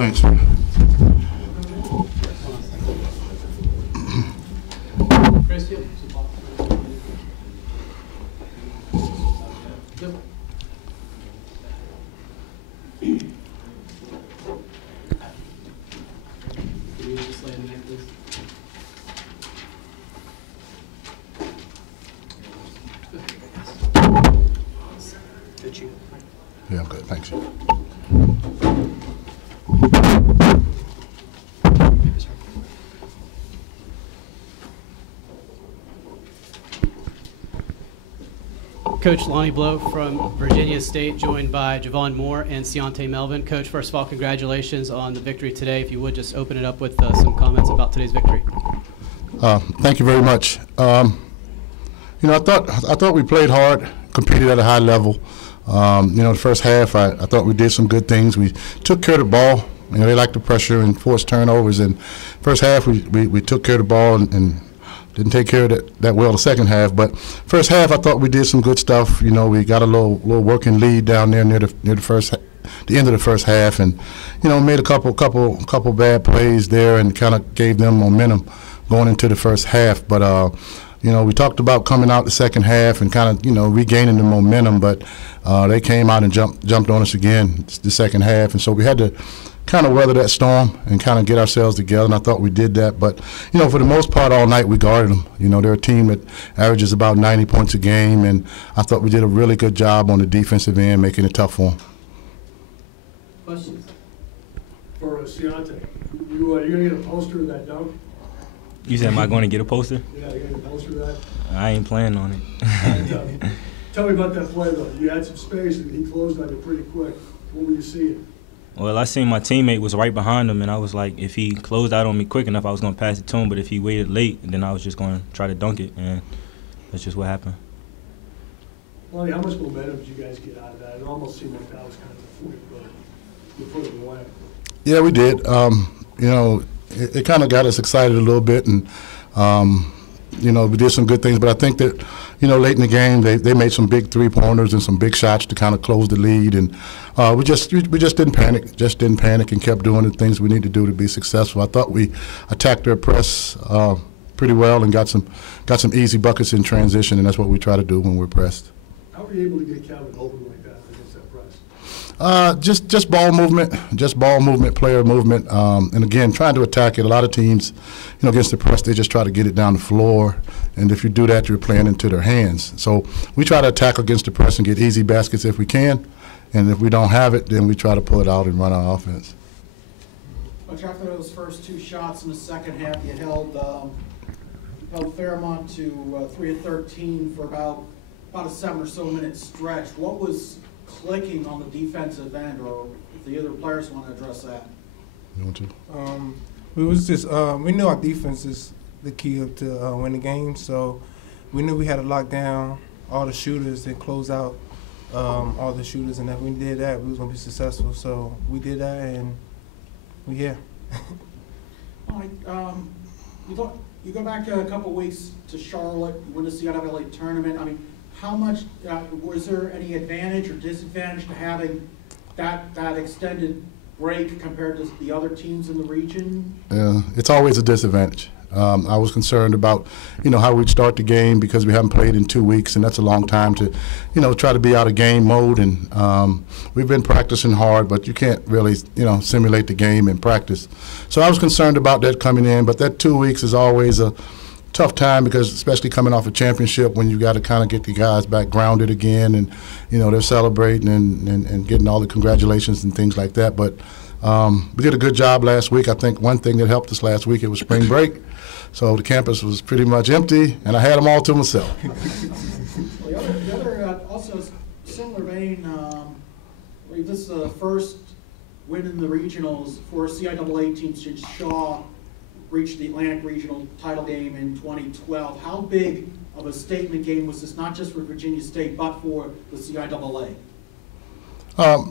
Thanks. Chris, yep. Yeah, I'm good. Thanks. Coach Lonnie Blow from Virginia State, joined by Javon Moore and Ciante Melvin. Coach, first of all, congratulations on the victory today. If you would just open it up with some comments about today's victory. Thank you very much. You know, I thought we played hard, competed at a high level. You know, the first half, I thought we did some good things. We took care of the ball. You know, they like the pressure and forced turnovers. And first half, we took care of the ball and didn't take care of it that well the second half. But first half, I thought we did some good stuff. You know, we got a little working lead down there near the end of the first half, and you know, made a couple bad plays there and kind of gave them momentum going into the first half. But you know, we talked about coming out the second half and kind of, you know, regaining the momentum, but they came out and jumped on us again the second half, and so we had to kind of weather that storm and kind of get ourselves together, and I thought we did that. But, you know, for the most part all night we guarded them. You know, they're a team that averages about 90 points a game, and I thought we did a really good job on the defensive end, making it tough for them. Questions? For Ciante, you going to get a poster of that dunk? You said, am I going to get a poster? Yeah, you're going to get a poster of that? I ain't planning on it. And, tell me about that play, though. You had some space, and he closed on you pretty quick. What were you seeing? Well, I seen my teammate was right behind him, and I was like, if he closed out on me quick enough, I was going to pass it to him. But if he waited late, then I was just going to try to dunk it, and that's just what happened. Lonnie, how much momentum did you guys get out of that? It almost seemed like that was kind of the point, but you put it away. Yeah, we did. You know, it kind of got us excited a little bit, and you know, we did some good things. But I think that, you know, late in the game, they made some big three-pointers and some big shots to kind of close the lead, and we just didn't panic, and kept doing the things we need to do to be successful. I thought we attacked their press pretty well and got some easy buckets in transition, and that's what we try to do when we're pressed. How were you able to get Kevin open like that against that press? Just ball movement, player movement, and again, trying to attack it. A lot of teams, you know, against the press, they just try to get it down the floor, and if you do that, you're playing into their hands. So we try to attack against the press and get easy baskets if we can, and if we don't have it, then we try to pull it out and run our offense. Coach, after those first two shots in the second half, you held Fairmont to 3 of 13 for about a 7 or so minute stretch. What was clicking on the defensive end, or if the other players want to address that? You want to? We was just we knew our defense is the key to win the game, so we knew we had to lock down all the shooters and close out all the shooters, and if we did that, we was going to be successful. So we did that, and we're here. All right, you go back a couple weeks to Charlotte, you win the DII tournament. I mean, how much was there any advantage or disadvantage to having that extended break compared to the other teams in the region? Yeah, it's always a disadvantage. I was concerned about, you know, how we'd start the game because we haven't played in 2 weeks, and that's a long time to, you know, try to be out of game mode. And we've been practicing hard, but you can't really, you know, simulate the game in practice. So I was concerned about that coming in, but that 2 weeks is always a tough time because, especially coming off a championship, when you got to kind of get the guys back grounded again, and you know, they're celebrating and getting all the congratulations and things like that. But we did a good job last week. I think one thing that helped us last week, it was spring break, so the campus was pretty much empty, and I had them all to myself. The other also similar vein. This is the first win in the regionals for CIAA teams since Shaw reached the Atlantic Regional title game in 2012. How big of a statement game was this, not just for Virginia State, but for the CIAA?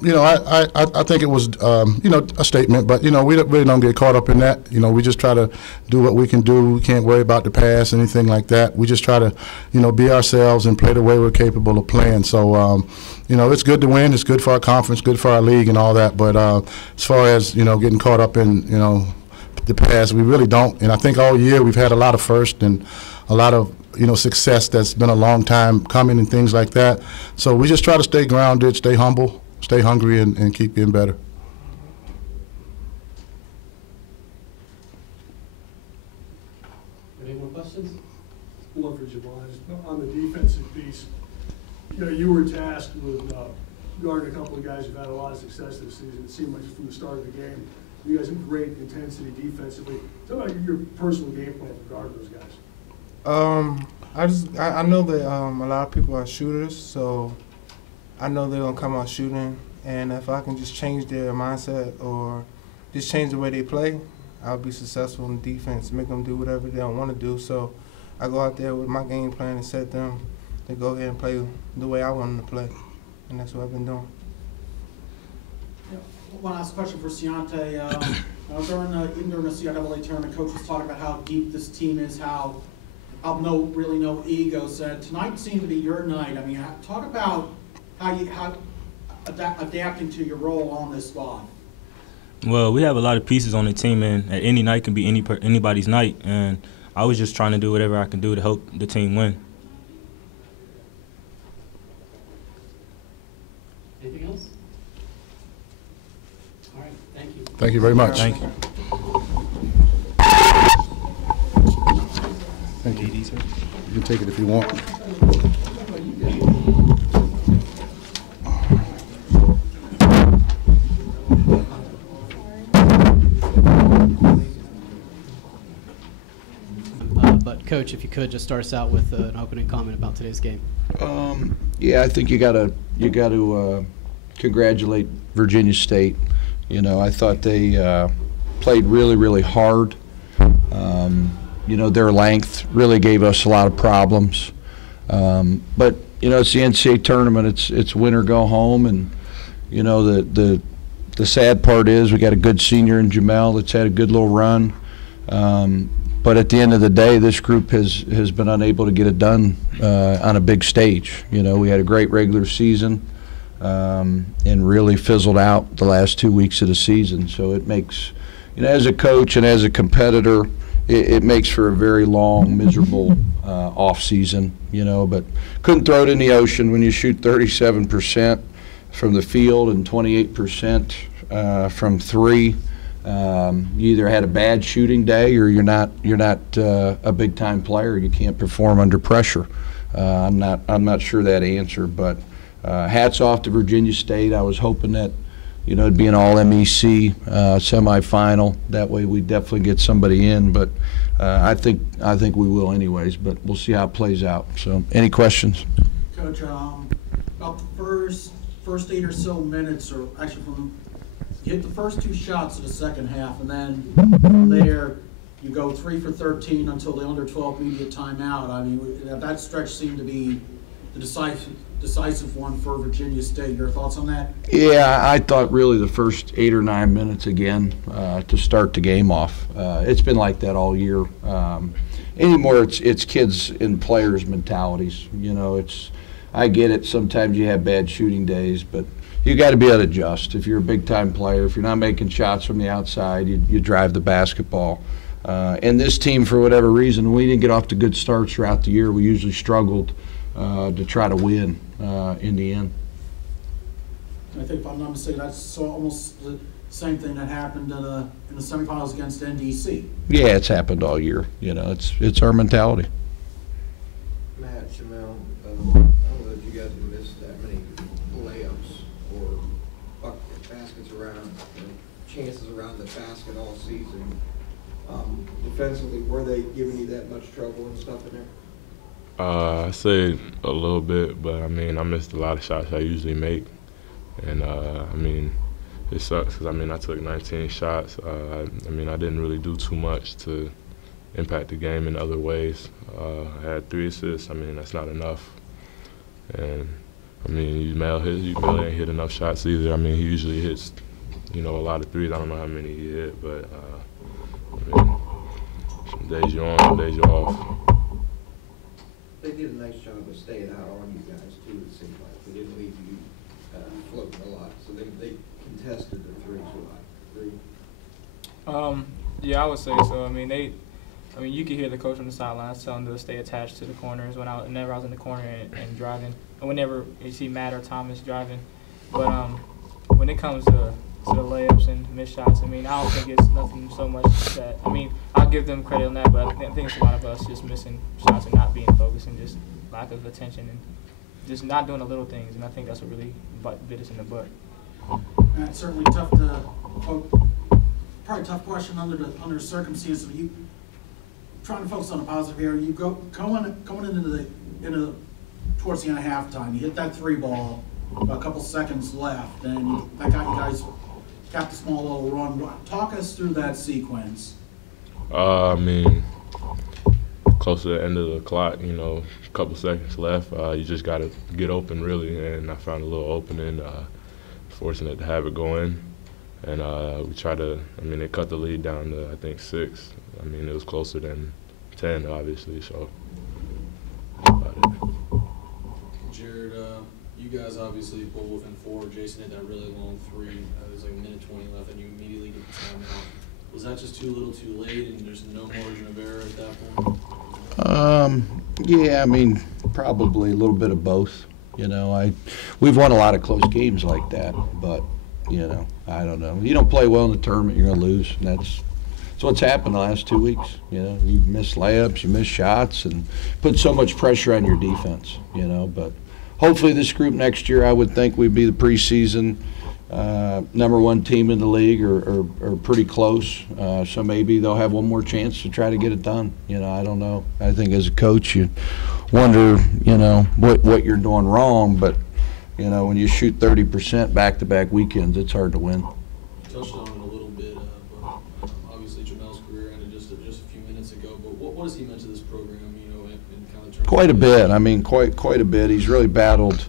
You know, I think it was, you know, a statement, but, you know, we really don't get caught up in that. You know, we just try to do what we can do. We can't worry about the past, anything like that. We just try to, you know, be ourselves and play the way we're capable of playing. So, you know, it's good to win. It's good for our conference, good for our league and all that. But as far as, you know, getting caught up in, you know, the past, we really don't. And I think all year we've had a lot of first and a lot of, you know, success that's been a long time coming and things like that. So we just try to stay grounded, stay humble, stay hungry, and keep getting better. Any more questions? One for Javon. On the defensive piece, you know, you were tasked with guarding a couple of guys who've had a lot of success this season. It seemed like from the start of the game, you guys have great intensity defensively. Tell me about your personal game plan to guard those guys. I know that a lot of people are shooters, so I know they're gonna come out shooting. And if I can just change their mindset or just change the way they play, I'll be successful in defense. Make them do whatever they don't want to do. So I go out there with my game plan and set them to go ahead and play the way I want them to play, and that's what I've been doing. One last question for Ciante. During the CIAA tournament, coach was talking about how deep this team is, how really no ego. Said tonight seemed to be your night. I mean, talk about how adapting to your role on this squad. Well, we have a lot of pieces on the team, and at any night can be anybody's night. And I was just trying to do whatever I can do to help the team win. Anything else? All right, thank you. Thank you very much. Thank you. Thank you. You can take it if you want. But Coach, if you could just start us out with an opening comment about today's game. Yeah, I think you got to congratulate Virginia State. You know, I thought they played really, really hard. You know, their length really gave us a lot of problems. But you know, it's the NCAA tournament. It's win or go home, and you know the sad part is we got a good senior in Jamel that's had a good little run. But at the end of the day, this group has been unable to get it done on a big stage. You know, we had a great regular season and really fizzled out the last 2 weeks of the season. So it makes, you know, as a coach and as a competitor, it makes for a very long, miserable off season. You know, but couldn't throw it in the ocean when you shoot 37% from the field and 28% from three. You either had a bad shooting day or you're not a big time player. You can't perform under pressure. I'm not sure that answer, but hats off to Virginia State. I was hoping that, you know, it'd be an all MEC semifinal. That way we definitely get somebody in, but I think we will anyways, but we'll see how it plays out. So any questions? Coach, about the first 8 or so minutes, or actually you hit the first 2 shots of the second half, and then from there you go 3 for 13 until the under 12 media timeout. I mean, that stretch seemed to be the decisive one for Virginia State. Your thoughts on that? Yeah, I thought really the first 8 or 9 minutes again to start the game off. It's been like that all year. Anymore, it's kids and players' mentalities. You know, I get it. Sometimes you have bad shooting days, but you got to be able to adjust. If you're a big-time player, if you're not making shots from the outside, you drive the basketball. And this team, for whatever reason, we didn't get off to good starts throughout the year. We usually struggled to try to win in the end. I think, if I'm not mistaken, that's almost the same thing that happened in the semifinals against NDC. Yeah, it's happened all year. You know, it's our mentality. Matt, Jamel, I don't know that you guys have missed that many layups or baskets around, chances around the basket all season. Defensively, were they giving you that much trouble and stuff in there? I say a little bit, but I mean, I missed a lot of shots I usually make. And I mean, it sucks because I mean, I took 19 shots. I mean, I didn't really do too much to impact the game in other ways. I had 3 assists. I mean, that's not enough. And I mean, Mel ain't hit enough shots either. I mean, he usually hits, you know, a lot of threes. I don't know how many he hit, but I mean, some days you're on, some days you're off. They did a nice job of staying out on you guys too. It seemed like they didn't leave you floating a lot, so they contested the threes a lot. Yeah, I would say so. I mean, you could hear the coach on the sidelines telling them to stay attached to the corners whenever I was in the corner and driving, and whenever you see Matt or Thomas driving. But when it comes to the layups and missed shots, I mean, I don't think it's nothing so much that, I mean, I'll give them credit on that, but I think it's a lot of us just missing shots and not being focused and just lack of attention and just not doing the little things, and I think that's what really bit us in the butt. And it's certainly tough to, probably a tough question under circumstances. You trying to focus on the positive here. You going into towards the end of halftime. You hit that three ball, about a couple seconds left, and that got you guys got the small little run. Talk us through that sequence. I mean, close to the end of the clock, a couple seconds left. You just got to get open, really, and I found a little opening. Fortunate to have it going, and we tried to. I mean, they cut the lead down to I think 6. I mean, it was closer than 10, obviously. So, about it. Jared, you guys obviously pulled within 4. Jason hit that really long 3. It was like a minute 20 left, and you immediately get the timeout. Was that just too little, too late, and there's no margin of error at that point? Yeah, I mean, probably a little bit of both. We've won a lot of close games like that, but I don't know. You don't play well in the tournament, you're gonna lose, and that's what's happened the last 2 weeks. You miss layups, you miss shots, and put so much pressure on your defense. But hopefully this group next year, I would think we'd be the preseason #1 team in the league, or pretty close. So maybe they'll have one more chance to try to get it done. I don't know. I think as a coach, you wonder, what you're doing wrong, but when you shoot 30% back-to-back weekends, it's hard to win. You touched on it a little bit, but obviously Jamel's career ended just a few minutes ago. But what has he meant to this program? In kind of terms quite a bit. I mean, quite a bit. He's really battled,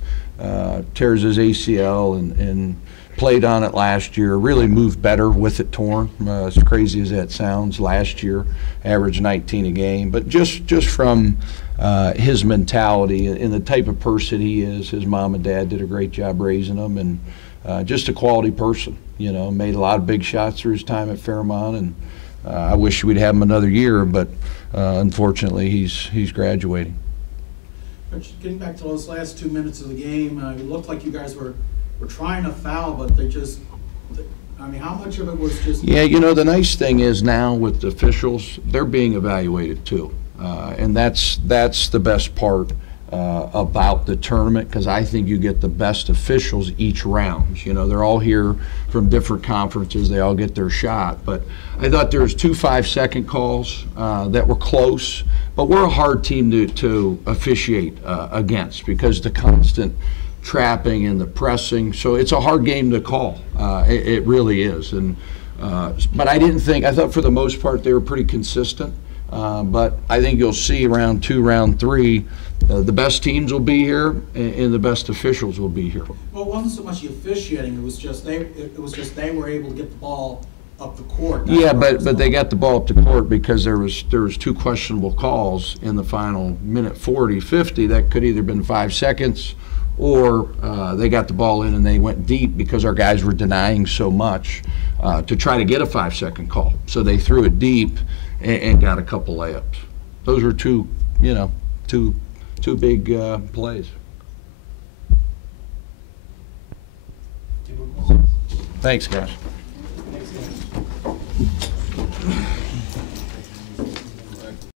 tears his ACL and played on it last year. Really moved better with it torn. As crazy as that sounds, last year averaged 19 a game. But just from his mentality and the type of person he is, his mom and dad did a great job raising him, and just a quality person. Made a lot of big shots through his time at Fairmont, and I wish we'd have him another year, but unfortunately he's graduating. Getting back to those last 2 minutes of the game, it looked like you guys were trying to foul, but they just, I mean, how much of it was just... Yeah, the nice thing is now with the officials, they're being evaluated too. And that's the best part about the tournament, because I think you get the best officials each round. They're all here from different conferences. They all get their shot. But I thought there was 2 5-second calls that were close. But we're a hard team to officiate against, because the constant trapping and the pressing. So it's a hard game to call. It really is. And but I thought for the most part they were pretty consistent. But I think you'll see round 2, round 3, the best teams will be here, and the best officials will be here. Well, it wasn't so much the officiating; it was just they were able to get the ball up the court. Yeah, but they got the ball up the court because there was 2 questionable calls in the final minute 40, 50. That could either been 5 seconds, or they got the ball in and they went deep because our guys were denying so much to try to get a 5-second call. So they threw it deep and got a couple layups. Those were two big plays. Thanks, guys.